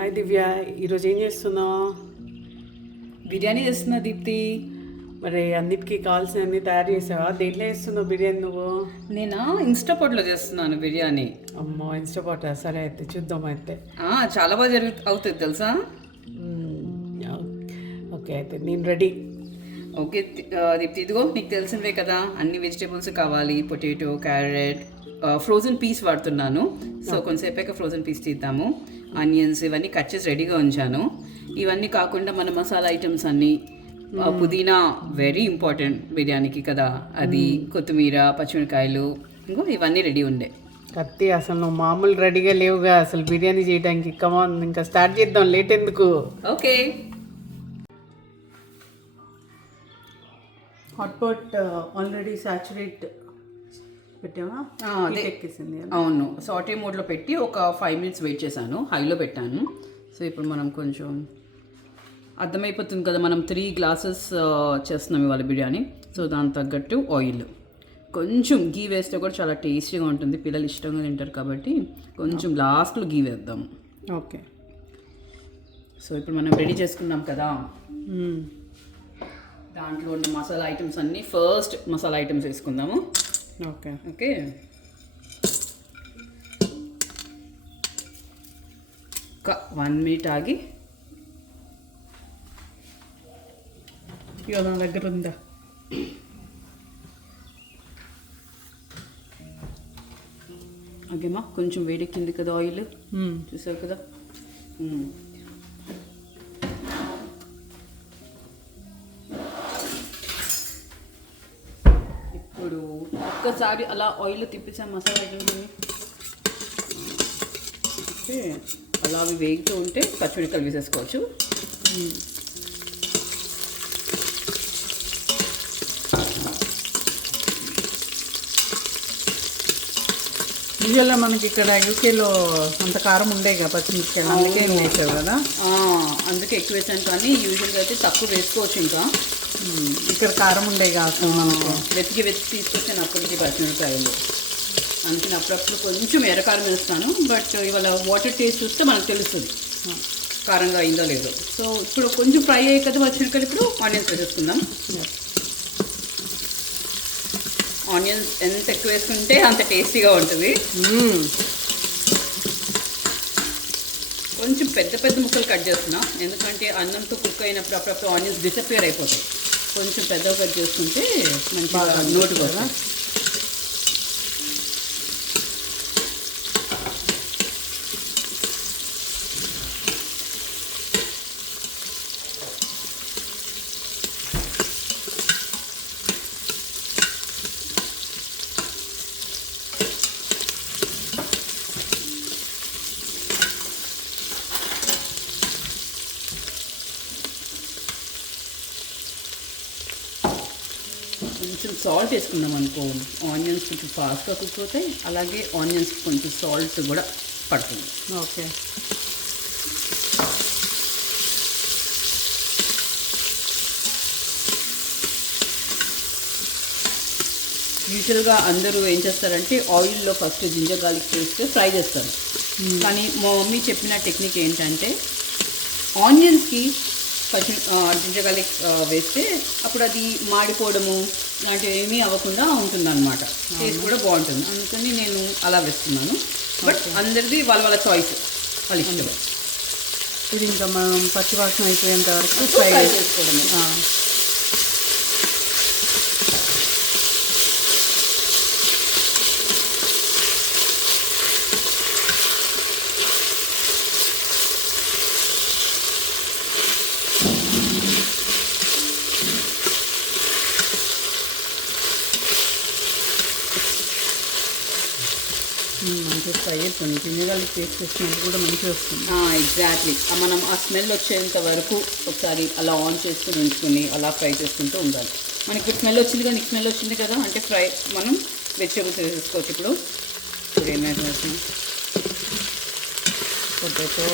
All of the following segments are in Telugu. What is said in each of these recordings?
హాయ్ దివ్య, ఈరోజు ఏం చేస్తున్నావు? బిర్యానీ చేస్తున్నా దీప్తి. మరి అన్నిటికీ కావాల్సిన అన్ని తయారు చేసావా? దేంట్లో చేస్తున్నావు బిర్యానీ నువ్వు? నేనా ఇన్స్టాపాట్లో చేస్తున్నాను బిర్యానీ. అమ్మో, ఇన్స్టాపాట్. సరే అయితే చూద్దాం అయితే. చాలా బాగా అవుతుంది తెలుసా. ఓకే అయితే నేను రెడీ. ఓకే దీప్తి, ఇదిగో నీకు తెలిసినవే కదా, అన్ని వెజిటేబుల్స్ కావాలి. పొటాటో, క్యారెట్, ఫ్రోజన్ పీస్ వాడుతున్నాను. సో కొంచెంసేపాక ఫ్రోజన్ పీస్ తీద్దాము. ఆనియన్స్ ఇవన్నీ కట్ చేసి రెడీగా ఉంచాను. ఇవన్నీ కాకుండా మన మసాలా ఐటమ్స్ అన్నీ, పుదీనా వెరీ ఇంపార్టెంట్ బిర్యానీకి కదా, అది కొత్తిమీర, పచ్చిమిరకాయలు, ఇంకో ఇవన్నీ రెడీ ఉండే. కత్తి, అసలు నువ్వు మామూలు రెడీగా లేవుగా అసలు బిర్యానీ చేయడానికి. కమాన్, ఇంకా స్టార్ట్ చేద్దాం, లేట్ ఎందుకు? Okay. Hot pot already saturate పెట్టావా? అదే ఎక్కేసింది. అవును, సాటే మోడ్లో పెట్టి ఒక 5 minutes వెయిట్ చేశాను, హైలో పెట్టాను. సో ఇప్పుడు మనం కొంచెం అర్థమైపోతుంది కదా, మనం 3 glasses చేస్తున్నాం ఇవాళ బిర్యానీ. సో దానికి తగ్గట్టు ఆయిల్, కొంచెం గీ వేస్తే కూడా చాలా టేస్టీగా ఉంటుంది. పిల్లలు ఇష్టంగా తింటారు కాబట్టి కొంచెం లాస్ట్లో గీ వేద్దాం. ఓకే. సో ఇప్పుడు మనం రెడీ చేసుకున్నాం కదా, దాంట్లో ఉన్న మసాలా ఐటమ్స్ అన్నీ ఫస్ట్ మసాలా ఐటమ్స్ వేసుకుందాము. Okay okay. ఒక 1 minute ఆగి. ఇక నా దగ్గర ఉందా? ఓకేమా, కొంచెం వేడెక్కింది కదా ఆయిల్, చూసావు కదా. ఇప్పుడు ఒక్కసారి అలా ఆయిల్ తిప్పించాం మసాలా ఐటమ్స్. ఓకే, అలా అవి వేగుతూ ఉంటే పచ్చిమిరపకాయలు వేసేసుకోవచ్చు. యూజువల్గా మనకి ఇక్కడ యూకేలో అంత కారం ఉండే కదా పచ్చిమిరపకాయలు, అందుకే ఏం వేసావు కదా. అందుకే ఎక్కువ వేసాను, కానీ యూజువల్గా అయితే తక్కువ వేసుకోవచ్చు. ఇంకా ఇక్కడ కారం ఉండే కాదు మనకు. వెతికి తీసుకొచ్చాను అప్పటికి పచ్చిమిరపకాయలు. అందుకని అప్పుడప్పుడు కొంచెం ఎర్రకారం వేస్తాను. బట్ ఇవాళ వాటర్ టేస్ట్ చూస్తే మనకు తెలుస్తుంది కారంగా అయిందో లేదో. సో ఇప్పుడు కొంచెం ఫ్రై అయ్యాయి కదా పచ్చిమిరపకాయలు, ఇప్పుడు ఆనియన్స్ వేసేసుకుందాం. ఆనియన్స్ ఎంత ఎక్కువ వేసుకుంటే అంత టేస్టీగా ఉంటుంది. కొంచెం పెద్ద పెద్ద ముక్కలు కట్ చేస్తున్నా, ఎందుకంటే అన్నంతో కుక్ అయినప్పుడు అప్పుడప్పుడు ఆనియన్స్ డిసపియర్ అయిపోతాయి. కొంచెం పెద్దగా కట్ చేసుకుంటే మంచిగా నోటు కదా. కొంచెం సాల్ట్ వేసుకుందాం అనుకో, ఆనియన్స్ కొంచెం ఫాస్ట్గా కుక్ అవుతాయి. అలాగే ఆనియన్స్కి కొంచెం సాల్ట్ కూడా పడుతుంది. ఓకే. యూజువల్గా అందరూ ఏం చేస్తారంటే ఆయిల్లో first ginger garlic paste fry చేస్తారు. కానీ మా మమ్మీ చెప్పిన టెక్నిక్ ఏంటంటే ఆనియన్స్కి జింజర్ గార్లిక్ వేస్తే అప్పుడు అది మాడిపోవడము లాంటివి ఏమీ అవ్వకుండా ఉంటుందన్నమాట. టేస్ట్ కూడా బాగుంటుంది. అందుకని నేను అలా వేస్తున్నాను. బట్ అందరిది వాళ్ళ చాయిస్, వాళ్ళ ఇష్టం. ఇది ఇంకా మనం పచ్చివాసన అయిపోయేంత వరకు ఫ్రై చేసుకోవడము. మంచిగా ఫ్రై అయిపోయింది. జింజర్ టేస్ట్ వచ్చినట్టు కూడా మంచిగా వస్తుంది. ఎగ్జాక్ట్లీ, మనం ఆ స్మెల్ వచ్చేంత వరకు ఒకసారి అలా ఆన్ చేసుకుని ఉంచుకొని అలా ఫ్రై చేసుకుంటూ ఉండాలి. మనకి స్మెల్ వచ్చింది కదా, నీకు స్మెల్ వచ్చింది కదా అంటే ఫ్రై మనం వెజిటేబుల్స్ వేసేసుకోవచ్చు. ఇప్పుడు ఏమైనా పొటాటో,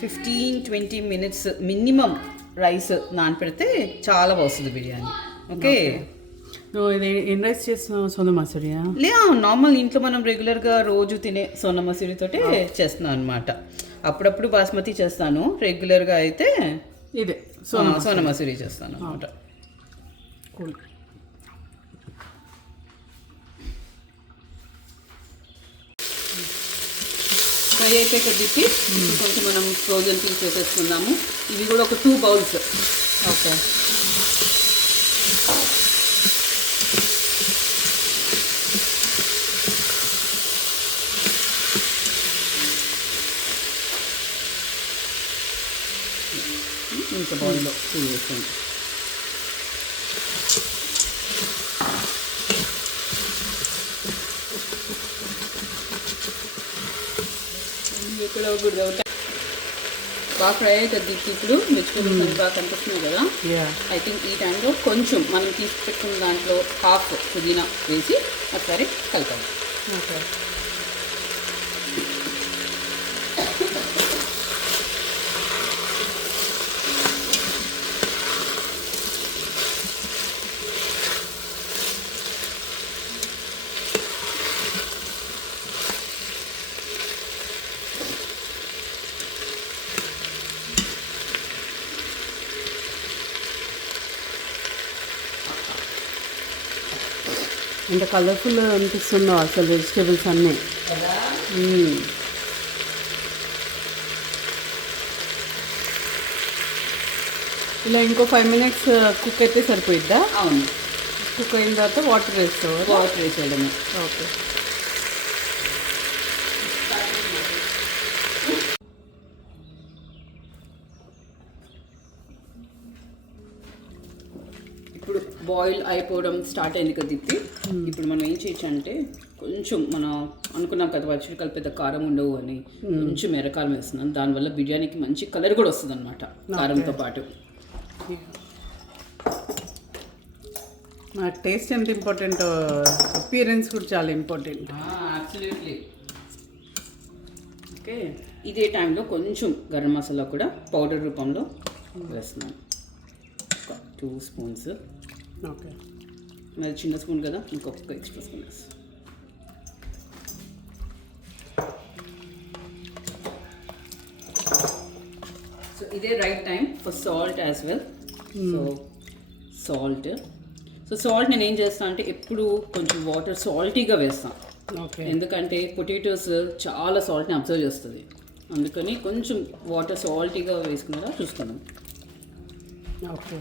15-20 మినిట్స్ మినిమం రైస్ నానపెడితే చాలా వస్తుంది బిర్యానీ. ఓకే, నువ్వు ఇది ఏం రైస్ చేస్తున్నావు? సోనా మసూరియా? నార్మల్ ఇంట్లో మనం రెగ్యులర్గా రోజు తినే సోనా మసూరితోటే చేస్తున్నాను అనమాట. అప్పుడప్పుడు బాస్మతి చేస్తాను, రెగ్యులర్గా అయితే ఇదే సోనా మసూరి చేస్తాను అనమాట. కూల్. ఫ్రై అయిపోయాక తిప్పి కొంచెం మనం ఫ్రోజన్ పీస్ వేసేసుకుందాము. ఇవి కూడా ఒక 2 బౌల్స్. ఓకే, ఇంకా బౌల్లో వేసుకోండి. బాగా ఫ్రై అవుతుంది. ఇప్పుడు మెచ్చుకుని బాగా కనిపిస్తుంది కదా. ఐ థింక్ ఈ టైంలో కొంచెం మనం తీసి పెట్టుకున్న దాంట్లో హాఫ్ పుదీనా వేసి ఒకసారి కలపాలి. ఓకే. ఎంత కలర్ఫుల్ అనిపిస్తుందో అసలు వెజిటేబుల్స్ అన్నీ. ఇలా ఇంకో 5 minutes కుక్ అయితే సరిపోయిద్దా? అవును, కుక్ అయిన తర్వాత వాటర్ వేస్తావు? వాటర్ వేసేయడమే. ఓకే. ఇప్పుడు బాయిల్ అయిపోవడం స్టార్ట్ అయింది కదా తిప్పి. ఇప్పుడు మనం ఏం చేయొచ్చు అంటే కొంచెం మనం అనుకున్నాం కదా పచ్చిమిరపకాయలు పెద్ద కారం ఉండవు అని, కొంచెం ఎర్రకారం వేస్తున్నాం. దానివల్ల బిర్యానీకి మంచి కలర్ కూడా వస్తుంది అనమాట కారంతో పాటు. మన టేస్ట్ ఎంత ఇంపార్టెంటో అపియరెన్స్ కూడా చాలా ఇంపార్టెంట్. అబ్సల్యూట్లీ. ఓకే, ఇదే టైంలో కొంచెం గరం మసాలా కూడా పౌడర్ రూపంలో వేస్తున్నాం. 2 స్పూన్స్. ఓకే, మరి చిన్న స్పూన్ కదా, ఇంకొక ఎక్స్ట్రా స్పూన్ వేస్తాం. సో ఇదే right time for salt as well. So salt నేను ఏం చేస్తాను అంటే ఎప్పుడు కొంచెం వాటర్ సాల్టీగా వేస్తాను. ఓకే, ఎందుకంటే పొటాటోస్ చాలా సాల్ట్ని అబ్జర్వ్ చేస్తుంది. అందుకని కొంచెం వాటర్ సాల్టీగా వేసుకున్నారా చూసుకున్నాం. ఓకే.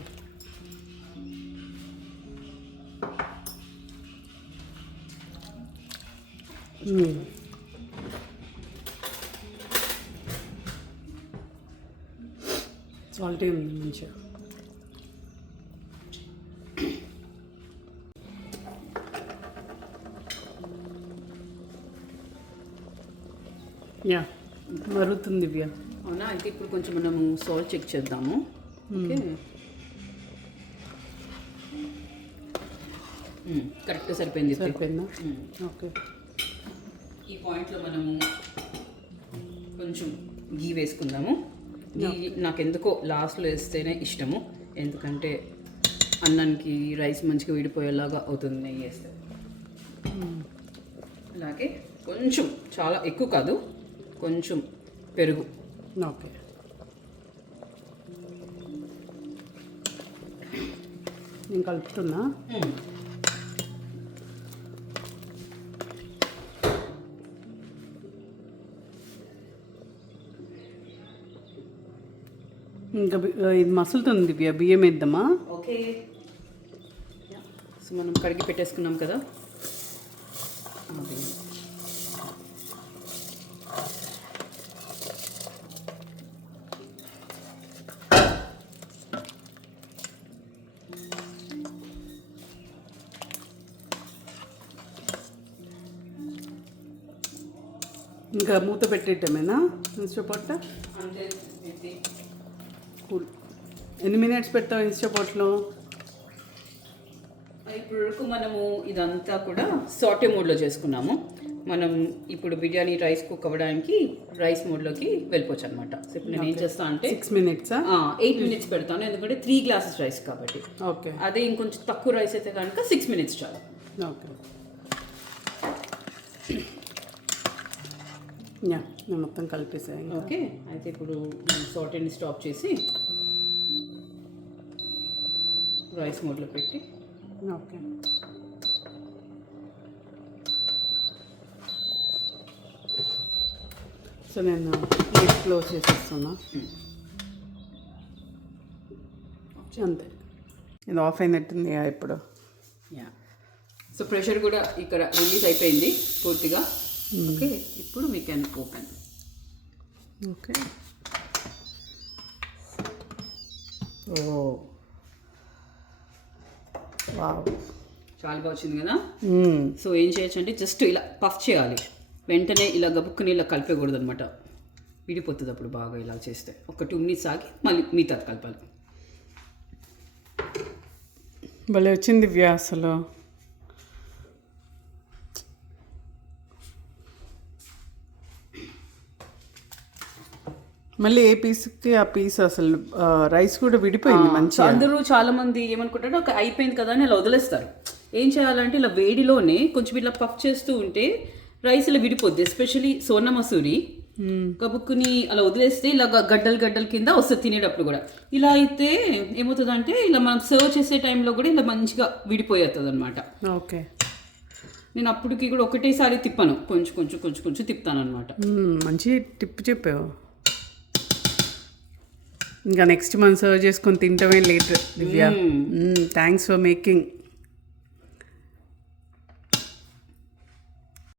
సాల్టీ ఉంది మంచిగా. యా, మరుగుతుంది దివ్య. అవునా, అయితే ఇప్పుడు కొంచెం మనము సాల్ట్ చెక్ చేద్దాము. ఓకే, కరెక్ట్ సరిపోయింది. సరిపోయిందా? ఓకే. ఈ పాయింట్లో మనము కొంచెం గీ వేసుకుందాము. గీ నాకెందుకో లాస్ట్లో వేస్తేనే ఇష్టము, ఎందుకంటే అన్నానికి రైస్ మంచిగా విడిపోయేలాగా అవుతుంది నెయ్యి వేస్తే. అలాగే కొంచెం, చాలా ఎక్కువ కాదు, కొంచెం పెరుగు. ఓకే, నేను కలుపుతున్నా. ఇంకా ఇది మసులుతుంది దివ్య, బియ్యం వేద్దామా? ఓకే, సో మనం కడిగి పెట్టేసుకున్నాం కదా. ఇంకా మూత పెట్టేయటమేనా ఇన్స్టాపాట్? అంటే కూల్. ఎన్ని మినిట్స్ పెడతావు ఇన్స్టాపాట్లో? ఇప్పుడు మనము ఇదంతా కూడా సాటే మోడ్లో చేసుకున్నాము. మనం ఇప్పుడు బిర్యానీ రైస్ కుక్ అవ్వడానికి రైస్ మోడ్లోకి వెళ్ళిపోవచ్చు అనమాట. సో ఇప్పుడు నేను ఏం చేస్తాను అంటే 6 minutes 8 minutes పెడతాను, ఎందుకంటే 3 glasses రైస్ కాబట్టి. ఓకే అదే ఇంకొంచెం తక్కువ రైస్ అయితే కనుక 6 minutes చాలు. ఓకే యా నేను మొత్తం కలిపేసాను. ఓకే, అయితే ఇప్పుడు సాటేని స్టాప్ చేసి రైస్ మోడ్లో పెట్టి ఓకే సో నేను లిడ్ క్లోజ్ చేసేస్తున్నా. అంతే, ఇది ఆఫ్ అయినట్టుంది ఇప్పుడు. యా, సో ప్రెషర్ కూడా ఇక్కడ రిలీజ్ అయిపోయింది పూర్తిగా. ఓకే, ఇప్పుడు we can open. Okay oh wow, చాలా బాగా వచ్చింది కదా. సో ఏం చేయొచ్చు అంటే జస్ట్ ఇలా పఫ్ చేయాలి, వెంటనే ఇలా గబుక్కుని ఇలా కలిపేయకూడదు అనమాట, విడిపోతుంది అప్పుడు బాగా. ఇలా చేస్తే ఒక 2 minutes ఆగి మళ్ళీ మిగతా కలపాలి. భలే వచ్చింది దివ్య అసలు. మళ్ళీ ఏ పీస్కి ఆ పీస్ అసలు రైస్ కూడా విడిపోయింది మంచిగా. అందరూ చాలా మంది ఏమనుకుంటారు ఒక అయిపోయింది కదా అని ఇలా వదిలేస్తారు. ఏం చేయాలంటే ఇలా వేడిలోనే కొంచెం ఇలా పఫ్ చేస్తూ ఉంటే రైస్ ఇలా విడిపోద్ది. ఎస్పెషలీ సోనా మసూరి కబుక్కుని అలా వదిలేస్తే ఇలా గడ్డలు గడ్డల కింద వస్తుంది తినేటప్పుడు కూడా. ఇలా అయితే ఏమవుతుందంటే ఇలా మనం సర్వ్ చేసే టైంలో కూడా ఇలా మంచిగా విడిపోయేస్తుంది అనమాట. ఓకే, నేను అప్పటికి కూడా ఒకటేసారి తిప్పాను, కొంచెం కొంచెం కొంచెం కొంచెం తిప్పుతాను అనమాట. మంచి టిప్ చెప్పావు. ఇంకా నెక్స్ట్ మనం సర్వ్ చేసుకొని తింటమే లేట్ దివ్య. Thanks for making.